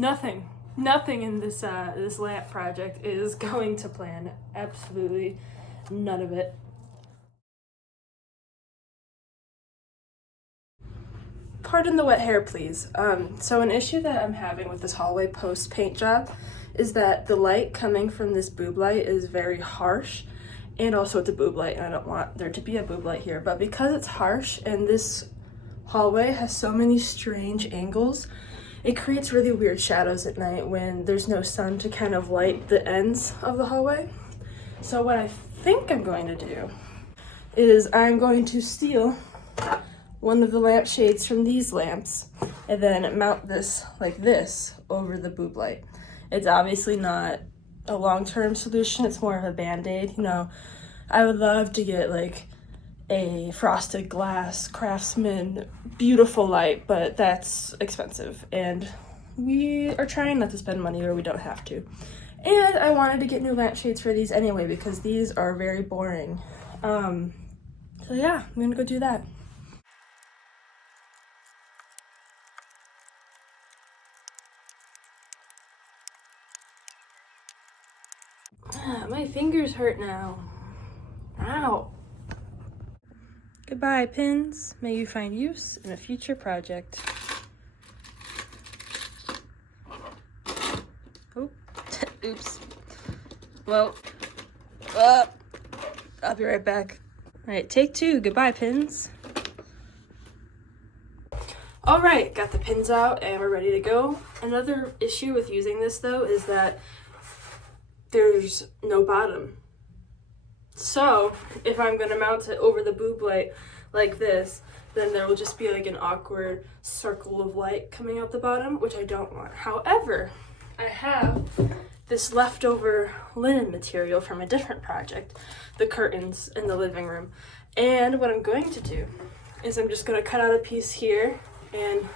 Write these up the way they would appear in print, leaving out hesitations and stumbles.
Nothing in this this lamp project is going to plan. Absolutely none of it. Pardon the wet hair, please. So an issue that I'm having with this hallway post paint job is that the light coming from this boob light is very harsh, and also it's a boob light and I don't want there to be a boob light here, but because it's harsh and this hallway has so many strange angles, it creates really weird shadows at night when there's no sun to kind of light the ends of the hallway. So what I think I'm going to do is I'm going to steal one of the lampshades from these lamps and then mount this like this over the boob light. It's obviously not a long-term solution, it's more of a band-aid. You know, I would love to get like a frosted glass Craftsman beautiful light, but that's expensive and we are trying not to spend money where we don't have to. And I wanted to get new lampshades for these anyway because these are very boring. So yeah, I'm gonna go do that. My fingers hurt now. Ow. Goodbye, pins. May you find use in a future project. Oh, oops. Well, I'll be right back. All right, take two. Goodbye, pins. All right, got the pins out and we're ready to go. Another issue with using this though is that there's no bottom. So if I'm gonna mount it over the boob light like this, then there will just be like an awkward circle of light coming out the bottom, which I don't want. However, I have this leftover linen material from a different project, the curtains in the living room. And what I'm going to do is I'm just gonna cut out a piece here, and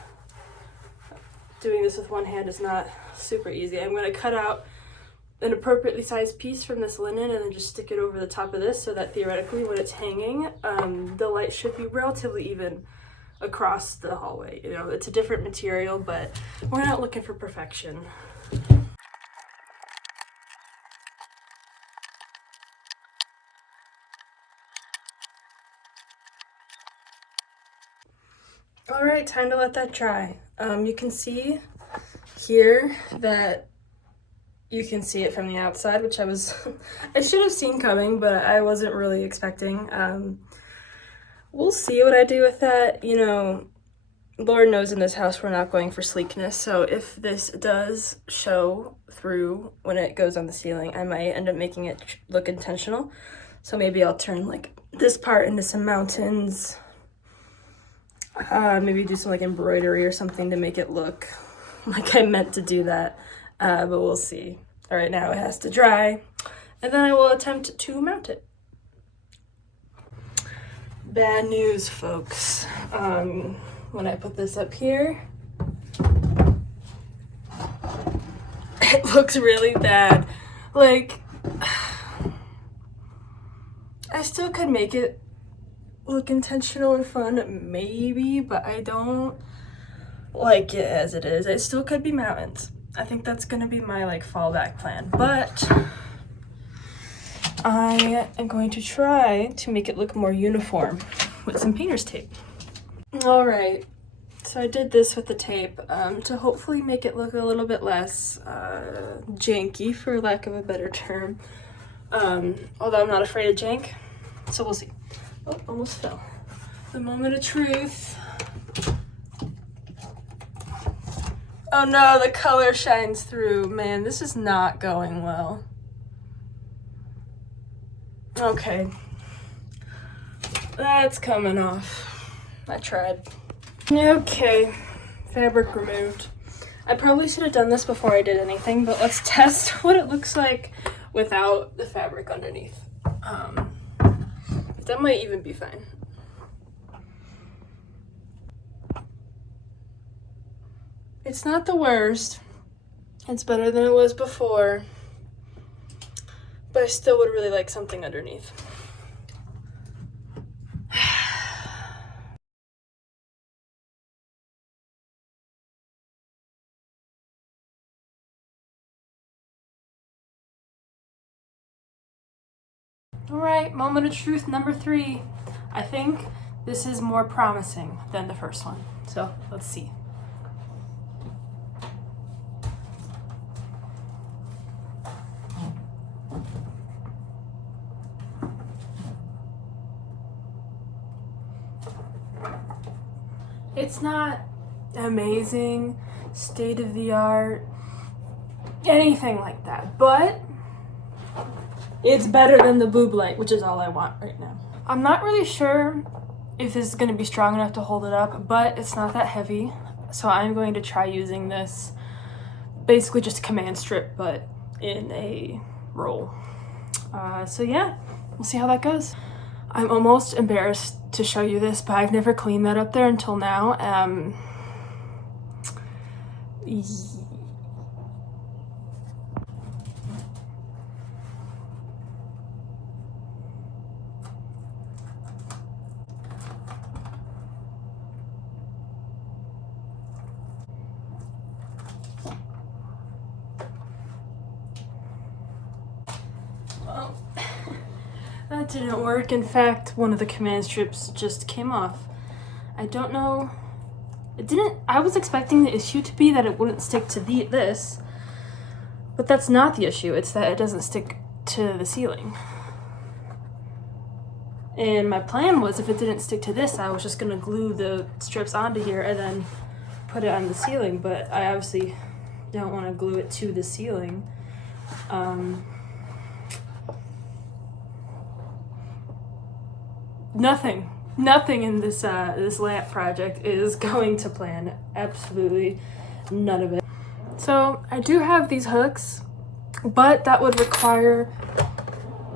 doing this with one hand is not super easy. I'm gonna cut out an appropriately sized piece from this linen and then just stick it over the top of this so that theoretically when it's hanging, the light should be relatively even across the hallway. You know, it's a different material, but we're not looking for perfection. All right, time to let that dry. You can see here that you can see it from the outside, which I should have seen coming, but I wasn't really expecting. We'll see what I do with that. You know, Lord knows in this house we're not going for sleekness, so if this does show through when it goes on the ceiling, I might end up making it look intentional. So maybe I'll turn like this part into some mountains, maybe do some like embroidery or something to make it look like I meant to do that, but we'll see. All right, now it has to dry, and then I will attempt to mount it. Bad news, folks. When I put this up here, it looks really bad. Like, I still could make it look intentional and fun, maybe, but I don't like it as it is. It still could be mountains. I think that's gonna be my like fallback plan, but I am going to try to make it look more uniform with some painter's tape. All right, so I did this with the tape to hopefully make it look a little bit less janky, for lack of a better term, although I'm not afraid of jank, so we'll see. Oh, almost fell. The moment of truth. Oh no, the color shines through. Man, this is not going well. Okay. That's coming off. I tried. Okay, fabric removed. I probably should have done this before I did anything, but let's test what it looks like without the fabric underneath. That might even be fine. It's not the worst. It's better than it was before, but I still would really like something underneath. All right, moment of truth number 3. I think this is more promising than the first one. So let's see. It's not amazing, state of the art, anything like that, but it's better than the boob light, which is all I want right now. I'm not really sure if this is going to be strong enough to hold it up, but it's not that heavy, so I'm going to try using this, basically just a command strip, but in a roll. So yeah, we'll see how that goes. I'm almost embarrassed to show you this, but I've never cleaned that up there until now. Well, that didn't work. In fact, one of the command strips just came off. I don't know. It didn't. I was expecting the issue to be that it wouldn't stick to this, but that's not the issue. It's that it doesn't stick to the ceiling. And my plan was, if it didn't stick to this, I was just gonna glue the strips onto here and then put it on the ceiling, but I obviously don't want to glue it to the ceiling. Nothing in this this lamp project is going to plan. Absolutely none of it. So I do have these hooks, but that would require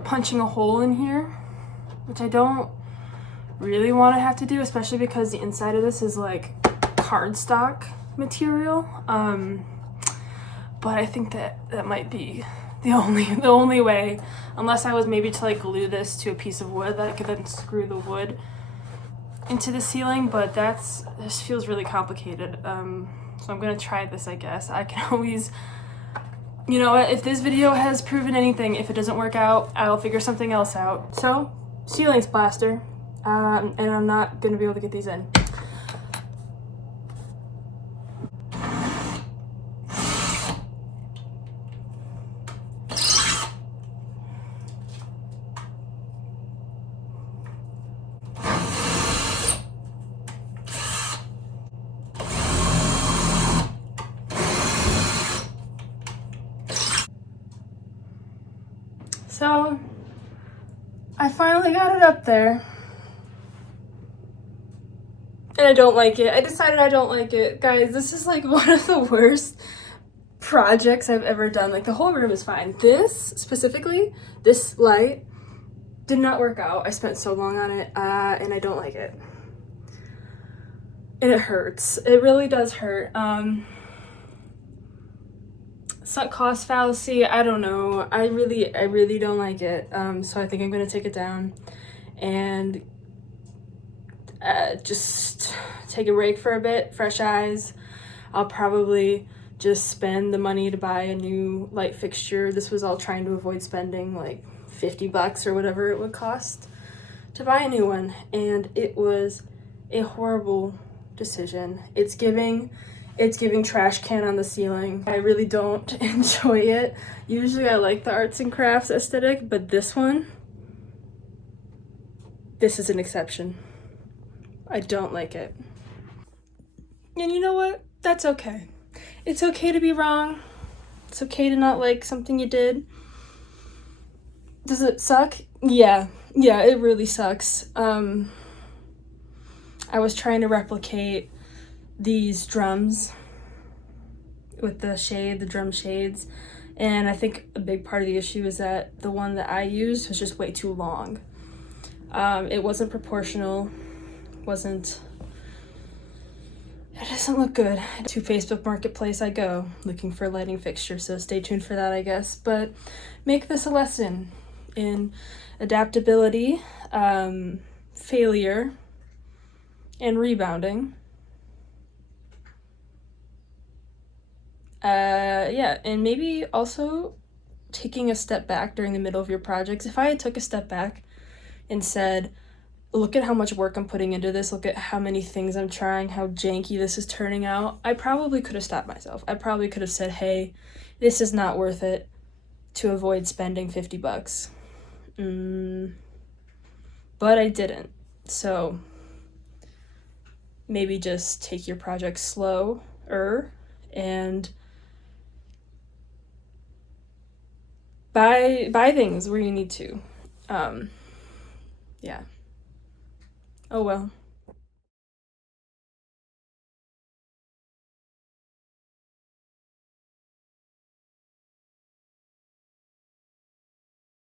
punching a hole in here, which I don't really want to have to do, especially because the inside of this is like cardstock material. But I think that might be the only way, unless I was maybe to like glue this to a piece of wood that I could then screw the wood into the ceiling, but this feels really complicated. So I'm gonna try this, I guess. I can always, you know what, if this video has proven anything, if it doesn't work out, I'll figure something else out. So, ceiling plaster, and I'm not gonna be able to get these in. So, I finally got it up there. And I don't like it. I decided I don't like it. Guys, this is like one of the worst projects I've ever done. Like, the whole room is fine. This, specifically, this light, did not work out. I spent so long on it, and I don't like it. And it hurts. It really does hurt. Sunk cost fallacy, I don't know. I really don't like it. So I think I'm gonna take it down and just take a break for a bit, fresh eyes. I'll probably just spend the money to buy a new light fixture. This was all trying to avoid spending like $50 or whatever it would cost to buy a new one, and it was a horrible decision. It's giving trash can on the ceiling. I really don't enjoy it. Usually I like the arts and crafts aesthetic, but this is an exception. I don't like it. And you know what? That's okay. It's okay to be wrong. It's okay to not like something you did. Does it suck? Yeah, it really sucks. I was trying to replicate these drums with the drum shades, and I think a big part of the issue is that the one that I used was just way too long. It wasn't proportional, it doesn't look good. To Facebook Marketplace I go, looking for lighting fixtures, so stay tuned for that, I guess. But make this a lesson in adaptability, failure, and rebounding. Yeah, and maybe also taking a step back during the middle of your projects. If I had took a step back and said, look at how much work I'm putting into this, look at how many things I'm trying, how janky this is turning out, I probably could have stopped myself. I probably could have said, hey, this is not worth it, to avoid spending $50. But I didn't. So maybe just take your project slower and buy things where you need to. Yeah. Oh well.